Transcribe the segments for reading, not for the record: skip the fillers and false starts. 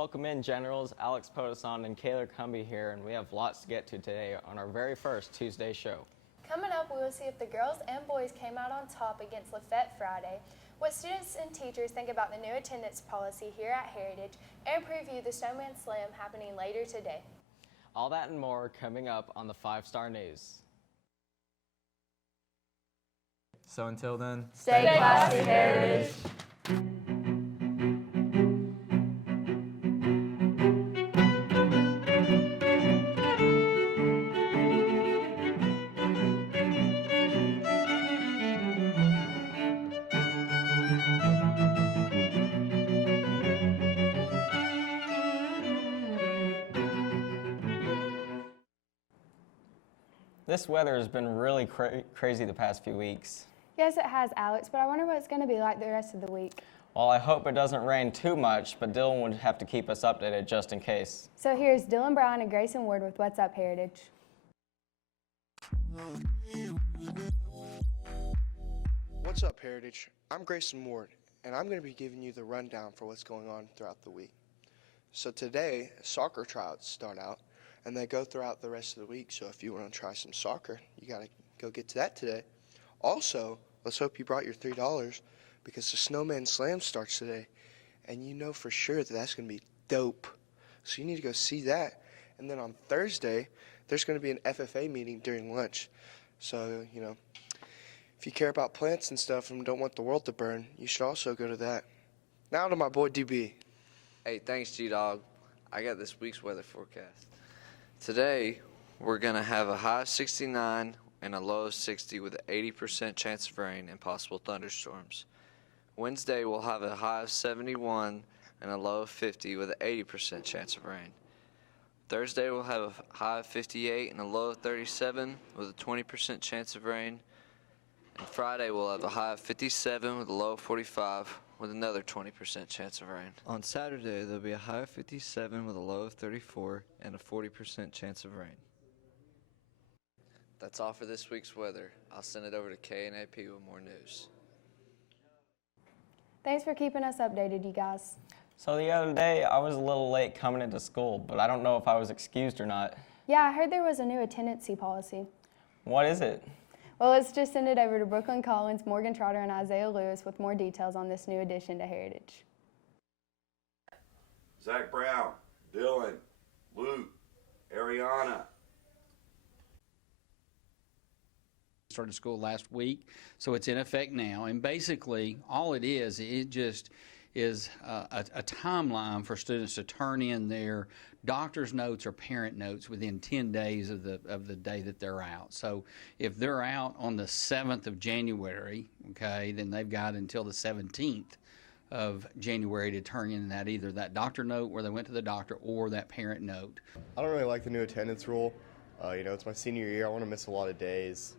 Welcome in, Generals. Alex Potoson and Kayla Cumby here, and we have lots to get to today on our very first Tuesday show. Coming up, we will see if the girls and boys came out on top against Lafette Friday, what students and teachers think about the new attendance policy here at Heritage, and preview the Snowman Slam happening later today. All that and more coming up on the 5-Star News. So until then, Stay classy, Heritage. This weather has been really crazy the past few weeks. Yes, it has, Alex, but I wonder what it's going to be like the rest of the week. Well, I hope it doesn't rain too much, but Dylan would have to keep us updated just in case. So here's Dylan Brown and Grayson Ward with What's Up, Heritage. What's up, Heritage? I'm Grayson Ward, and I'm going to be giving you the rundown for what's going on throughout the week. So today, soccer tryouts start out, and they go throughout the rest of the week. So if you want to try some soccer, you got to go get to that today. Also, let's hope you brought your $3 because the Snowman Slam starts today, and you know for sure that that's going to be dope. So you need to go see that. And then on Thursday, there's going to be an FFA meeting during lunch. So, you know, if you care about plants and stuff and don't want the world to burn, you should also go to that. Now to my boy DB. Hey, thanks, G-Dog. I got this week's weather forecast. Today, we're going to have a high of 69 and a low of 60 with an 80% chance of rain and possible thunderstorms. Wednesday, we'll have a high of 71 and a low of 50 with an 80% chance of rain. Thursday, we'll have a high of 58 and a low of 37 with a 20% chance of rain. And Friday, we'll have a high of 57 with a low of 45 with another 20% chance of rain. On Saturday, there'll be a high of 57 with a low of 34 and a 40% chance of rain. That's all for this week's weather. I'll send it over to KNAP with more news. Thanks for keeping us updated, you guys. So the other day, I was a little late coming into school, but I don't know if I was excused or not. Yeah, I heard there was a new attendance policy. What is it? Well, let's just send it over to Brooklyn Collins, Morgan Trotter, and Isaiah Lewis with more details on this new addition to Heritage. Zach Brown, Dylan, Luke, Ariana. Started school last week, so it's in effect now. And basically, all it just is a timeline for students to turn in their doctor's notes or parent notes within 10 days of the day that they're out. So if they're out on the 7th of January, okay, then they've got until the 17th of January to turn in either that doctor note where they went to the doctor or that parent note. I don't really like the new attendance rule. You know, it's my senior year. I want to miss a lot of days.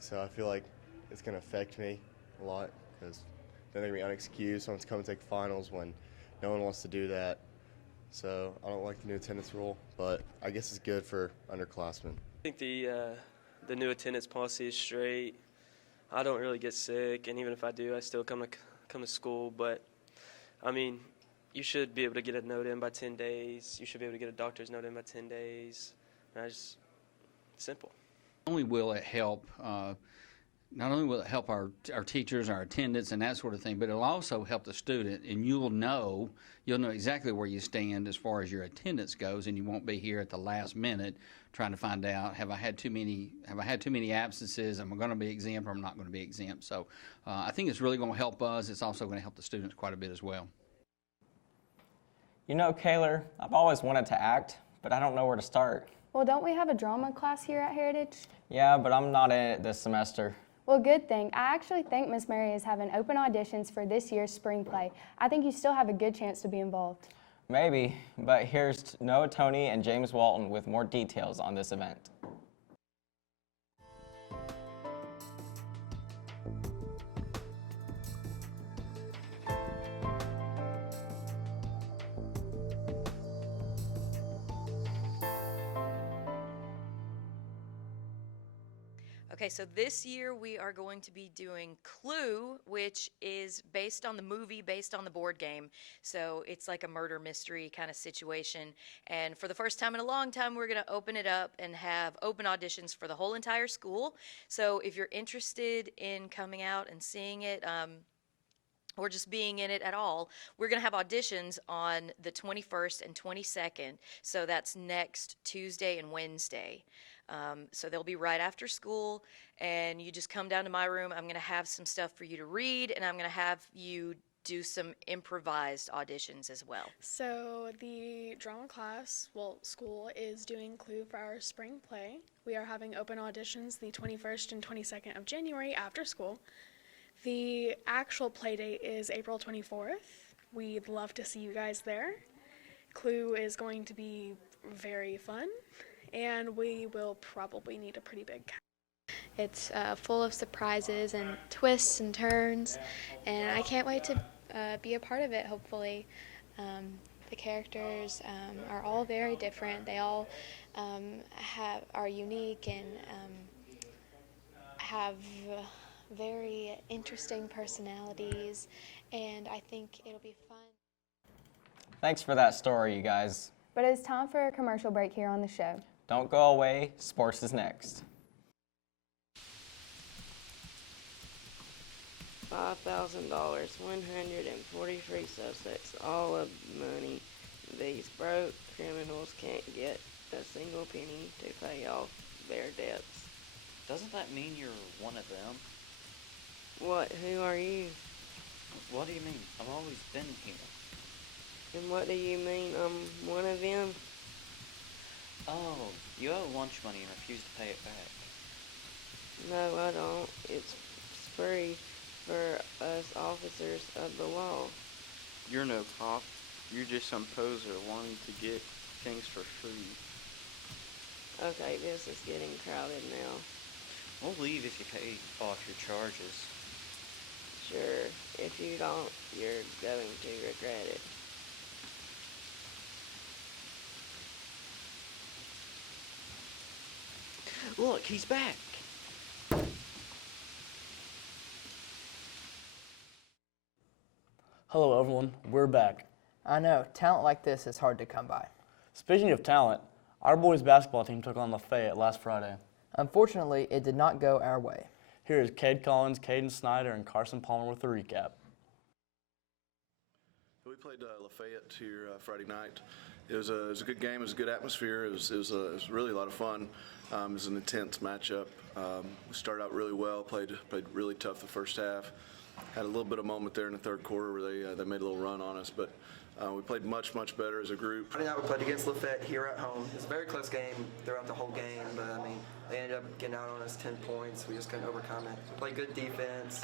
So I feel like it's going to affect me a lot because then they're going to be unexcused. Someone's coming to take finals when no one wants to do that. So I don't like the new attendance rule, but I guess it's good for underclassmen. I think the new attendance policy is straight. I don't really get sick, and even if I do, I still come to school. But, I mean, you should be able to get a note in by 10 days. You should be able to get a doctor's note in by 10 days. Simple. Not only will it help our teachers, our attendants, and that sort of thing, but it'll also help the student, and you'll know exactly where you stand as far as your attendance goes, and you won't be here at the last minute trying to find out, have I had too many absences? Am I going to be exempt or I'm not going to be exempt? So I think it's really going to help us. It's also going to help the students quite a bit as well. You know, Kaylor, I've always wanted to act, but I don't know where to start. Well, don't we have a drama class here at Heritage? Yeah, but I'm not in it this semester. Well, good thing. I actually think Miss Mary is having open auditions for this year's spring play. I think you still have a good chance to be involved. Maybe, but here's Noah Tony and James Walton with more details on this event. A Okay, so this year we are going to be doing Clue, which is based on the movie, based on the board game. So it's like a murder mystery kind of situation. And for the first time in a long time, we're going to open it up and have open auditions for the whole entire school. So if you're interested in coming out and seeing it, or just being in it at all, we're going to have auditions on the 21st and 22nd. So that's next Tuesday and Wednesday. So they'll be right after school, and you just come down to my room. I'm going to have some stuff for you to read, and I'm going to have you do some improvised auditions as well. So the drama class, school is doing Clue for our spring play. We are having open auditions the 21st and 22nd of January after school. The actual play date is April 24th. We'd love to see you guys there. Clue is going to be very fun, and we will probably need a pretty big cast. It's full of surprises and twists and turns, and I can't wait to be a part of it, hopefully. The characters are all very different. They all are unique and have very interesting personalities, and I think it'll be fun. Thanks for that story, you guys. But it's time for a commercial break here on the show. Don't go away. Sports is next. $5,000, 143 suspects, all of money. These broke criminals can't get a single penny to pay off their debts. Doesn't that mean you're one of them? What? Who are you? What do you mean? I've always been here. And what do you mean I'm one of them? Oh, you owe lunch money and refuse to pay it back. No, I don't. It's free for us officers of the law. You're no cop. You're just some poser wanting to get things for free. Okay, this is getting crowded now. We'll leave if you pay off your charges. Sure. If you don't, you're going to regret it. Look, he's back. Hello everyone, we're back. I know, talent like this is hard to come by. Speaking of talent, our boys basketball team took on Lafayette last Friday. Unfortunately, it did not go our way. Here is Cade Collins, Caden Snyder, and Carson Palmer with a recap. We played Lafayette here Friday night. It was a good game. It was a good atmosphere. It was really a lot of fun. It was an intense matchup. We started out really well. Played really tough the first half. Had a little bit of moment there in the third quarter where they made a little run on us, but we played much better as a group. Friday night we played against Lafayette here at home. It was a very close game throughout the whole game, but I mean they ended up getting out on us 10 points. We just couldn't overcome it. We played good defense,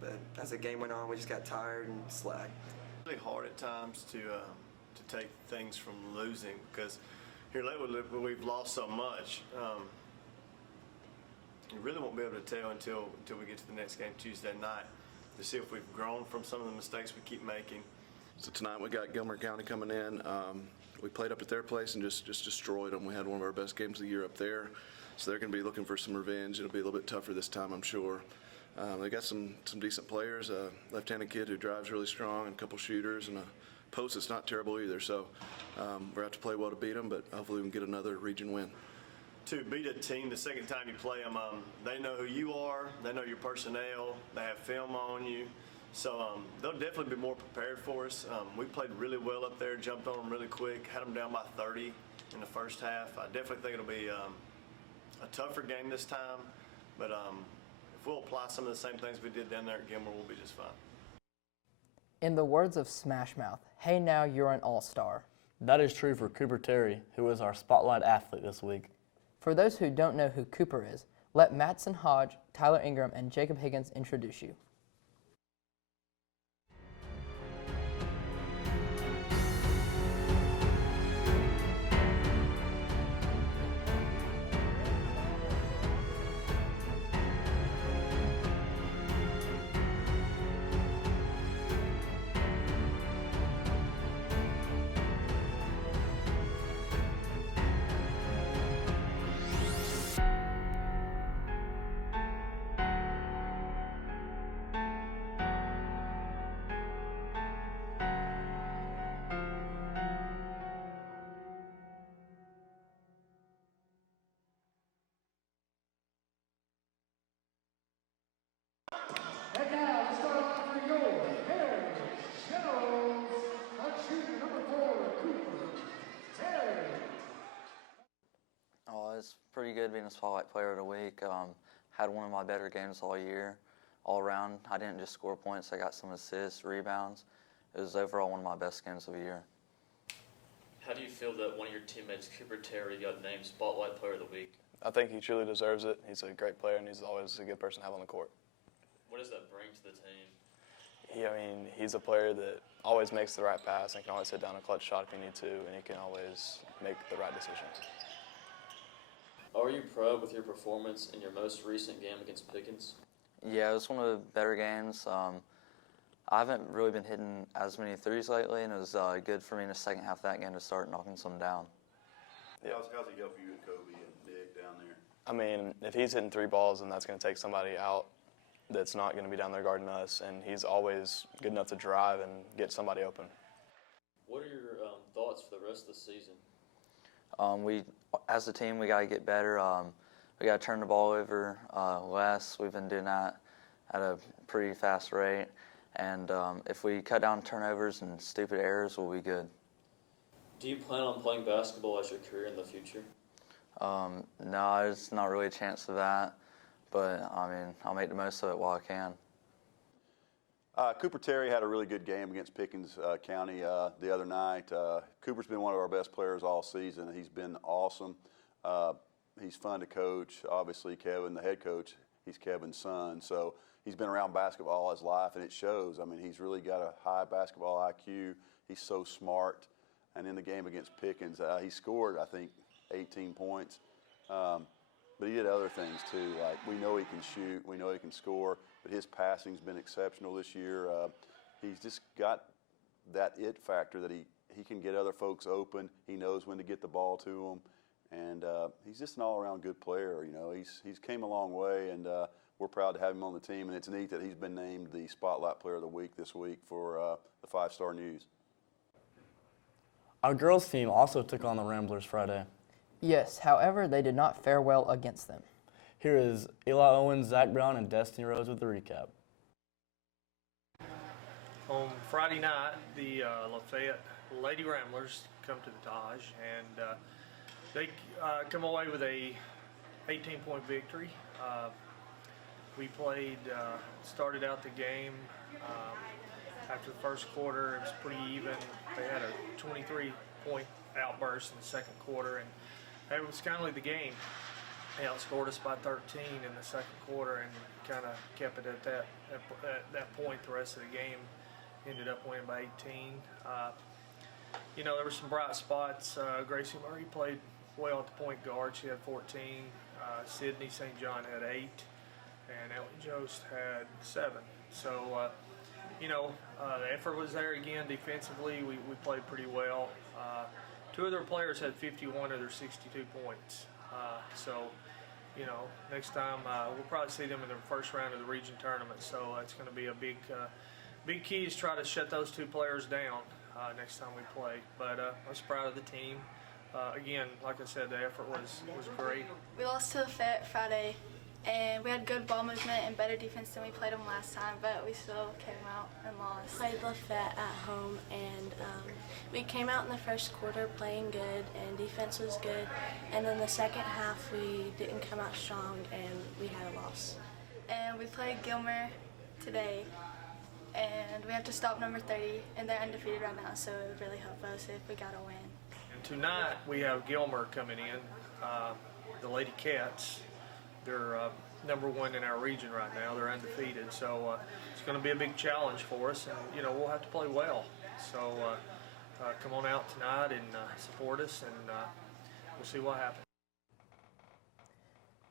but as the game went on, we just got tired and slacked. Really hard at times to take things from losing because here lately we've lost so much. You really won't be able to tell until we get to the next game Tuesday night to see if we've grown from some of the mistakes we keep making. So tonight we got Gilmer County coming in. We played up at their place and just destroyed them. We had one of our best games of the year up there. So they're going to be looking for some revenge. It'll be a little bit tougher this time, I'm sure. They got some decent players, a left-handed kid who drives really strong, and a couple shooters, and a post that's not terrible either. So we're going to have to play well to beat them, but hopefully we can get another region win. To beat a team the second time you play them, they know who you are, they know your personnel, they have film on you. So they'll definitely be more prepared for us. We played really well up there, jumped on them really quick, had them down by 30 in the first half. I definitely think it'll be a tougher game this time, but if we'll apply some of the same things we did down there at Gilmer, we'll be just fine. In the words of Smash Mouth, hey now you're an all-star. That is true for Cooper Terry, who is our spotlight athlete this week. For those who don't know who Cooper is, let Matson Hodge, Tyler Ingram, and Jacob Higgins introduce you. pretty good being a Spotlight Player of the Week. Had one of my better games all year, all around. I didn't just score points, I got some assists, rebounds. It was overall one of my best games of the year. How do you feel that one of your teammates, Cooper Terry, got named Spotlight Player of the Week? I think he truly deserves it. He's a great player, and he's always a good person to have on the court. What does that bring to the team? He's a player that always makes the right pass and can always hit down a clutch shot if he needs to, and he can always make the right decision. Are you proud with your performance in your most recent game against Pickens? Yeah, it was one of the better games. I haven't really been hitting as many threes lately, and it was good for me in the second half of that game to start knocking some down. Yeah. How's it go for you and Kobe and Nick down there? If he's hitting 3 balls, then that's going to take somebody out that's not going to be down there guarding us, and he's always good enough to drive and get somebody open. What are your thoughts for the rest of the season? As a team, we got to get better. We got to turn the ball over less. We've been doing that at a pretty fast rate. And if we cut down turnovers and stupid errors, we'll be good. Do you plan on playing basketball as your career in the future? No, there's not really a chance of that. But, I'll make the most of it while I can. Cooper Terry had a really good game against Pickens County the other night. Cooper's been one of our best players all season. He's been awesome. He's fun to coach. Obviously, Kevin, the head coach, he's Kevin's son. So he's been around basketball all his life, and it shows. He's really got a high basketball IQ. He's so smart. And in the game against Pickens, he scored, I think, 18 points. But he did other things too. Like, we know he can shoot, we know he can score, but his passing's been exceptional this year. He's just got that it factor that he can get other folks open. He knows when to get the ball to them, and he's just an all-around good player. He's came a long way, and we're proud to have him on the team. And it's neat that he's been named the Spotlight Player of the Week this week for the 5-Star News. Our girls team also took on the Ramblers Friday. Yes, however, they did not fare well against them. Here is Eli Owens, Zach Brown, and Destiny Rose with the recap. On Friday night, the Lafayette Lady Ramblers come to the Taj, and they come away with a 18-point victory. We started out the game. After the first quarter, it was pretty even. They had a 23-point outburst in the second quarter, and it was kind of like the game. They outscored us by 13 in the second quarter and kind of kept it at that point the rest of the game. Ended up winning by 18. There were some bright spots. Gracie Murray played well at the point guard. She had 14. Sydney St. John had 8. And Ellie Jost had 7. So, the effort was there again defensively. We played pretty well. 2 of their players had 51 of their 62 points. Next time we'll probably see them in the first round of the region tournament. So it's going to be a big key is try to shut those 2 players down next time we play. But I was proud of the team. Again, like I said, the effort was great. We lost to Lafayette Friday, and we had good ball movement and better defense than we played them last time, but we still came out and lost. Played Lafayette at home, and we came out in the first quarter playing good, and defense was good, and then the second half we didn't come out strong, and we had a loss. And we played Gilmer today, and we have to stop number 30, and they're undefeated right now, so it would really help us if we got a win. And tonight we have Gilmer coming in, the Lady Cats. They're number 1 in our region right now. They're undefeated, so it's going to be a big challenge for us, and we'll have to play well. So come on out tonight and support us, and we'll see what happens.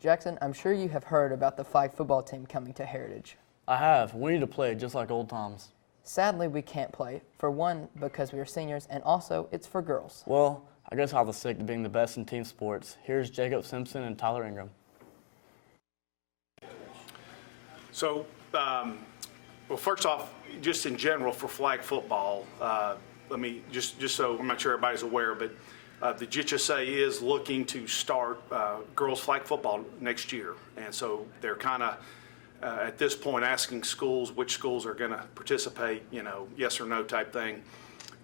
Jackson, I'm sure you have heard about the flag football team coming to Heritage. I have. We need to play just like old times. Sadly, we can't play. For one, because we are seniors, and also it's for girls. Well, I guess I'll have the stick to being the best in team sports. Here's Jacob Simpson and Tyler Ingram. So, well, first off, just in general for flag football, let me just so I'm not sure everybody's aware, but the GRACIE is looking to start girls flag football next year, and so they're kind of at this point asking schools which schools are going to participate, yes or no type thing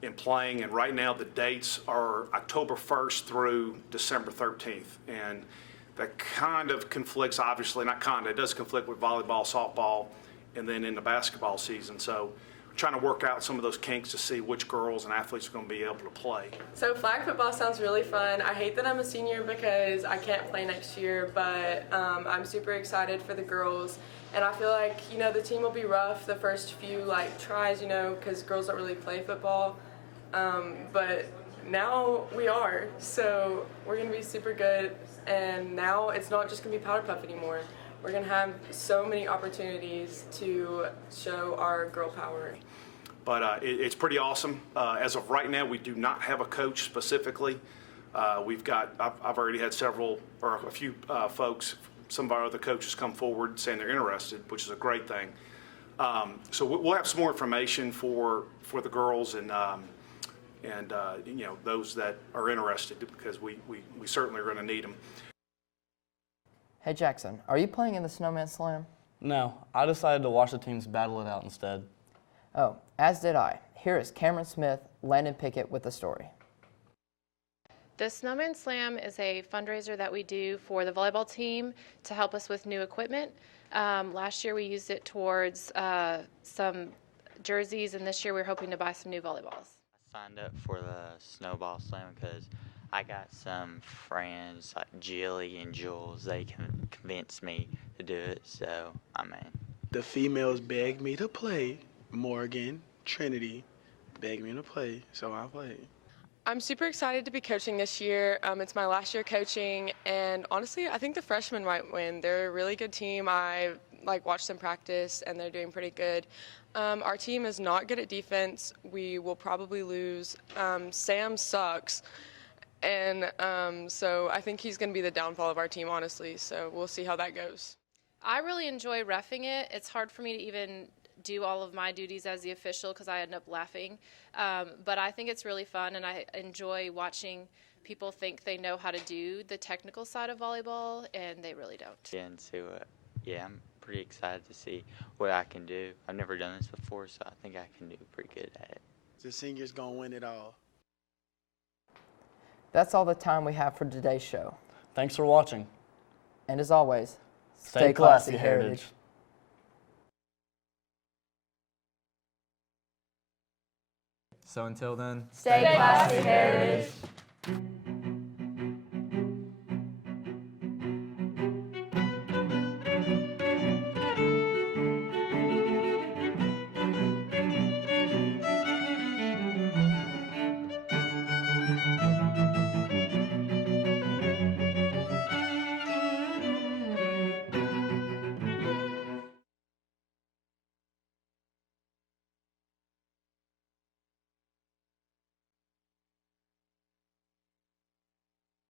in playing. And right now the dates are October 1st through December 13th, and that kind of conflicts, obviously, not kind of, it does conflict with volleyball, softball, and then in the basketball season. So we're trying to work out some of those kinks to see which girls and athletes are going to be able to play. So flag football sounds really fun. I hate that I'm a senior because I can't play next year, but I'm super excited for the girls. And I feel like, you know, the team will be rough the first few tries, you know, because girls don't really play football. But now we are, so we're going to be super good. And now it's not just going to be powder puff anymore. We're going to have so many opportunities to show our girl power. But it's pretty awesome. As of right now, we do not have a coach specifically. I've already had a few folks, some of our other coaches come forward saying they're interested, which is a great thing. So we'll have some more information for the girls and you know, those that are interested, because we certainly are going to need them. Hey Jackson, are you playing in the Snowman Slam? No, I decided to watch the teams battle it out instead. Oh, as did I. Here is Cameron Smith, Landon Pickett with the story. The Snowman Slam is a fundraiser that we do for the volleyball team to help us with new equipment. Last year we used it towards some jerseys, and this year we're hoping to buy some new volleyballs. I signed up for the Snowball Slam because I got some friends like Jilly and Jules. They can convince me to do it, so I'm in. The females begged me to play. Morgan, Trinity begged me to play, so I played. I'm super excited to be coaching this year. It's my last year coaching, and honestly, I think the freshmen might win. They're a really good team. I watched them practice, and they're doing pretty good. Our team is not good at defense. We will probably lose. Sam sucks, and so I think he's going to be the downfall of our team, honestly. So we'll see how that goes. I really enjoy reffing it. It's hard for me to even do all of my duties as the official because I end up laughing. But I think it's really fun, and I enjoy watching people think they know how to do the technical side of volleyball, and they really don't. And so, yeah, I'm pretty excited to see what I can do. I've never done this before, so I think I can do pretty good at it. The seniors gonna win it all. That's all the time we have for today's show. Thanks for watching. And as always, stay classy, Heritage. So until then, stay classy, Heritage.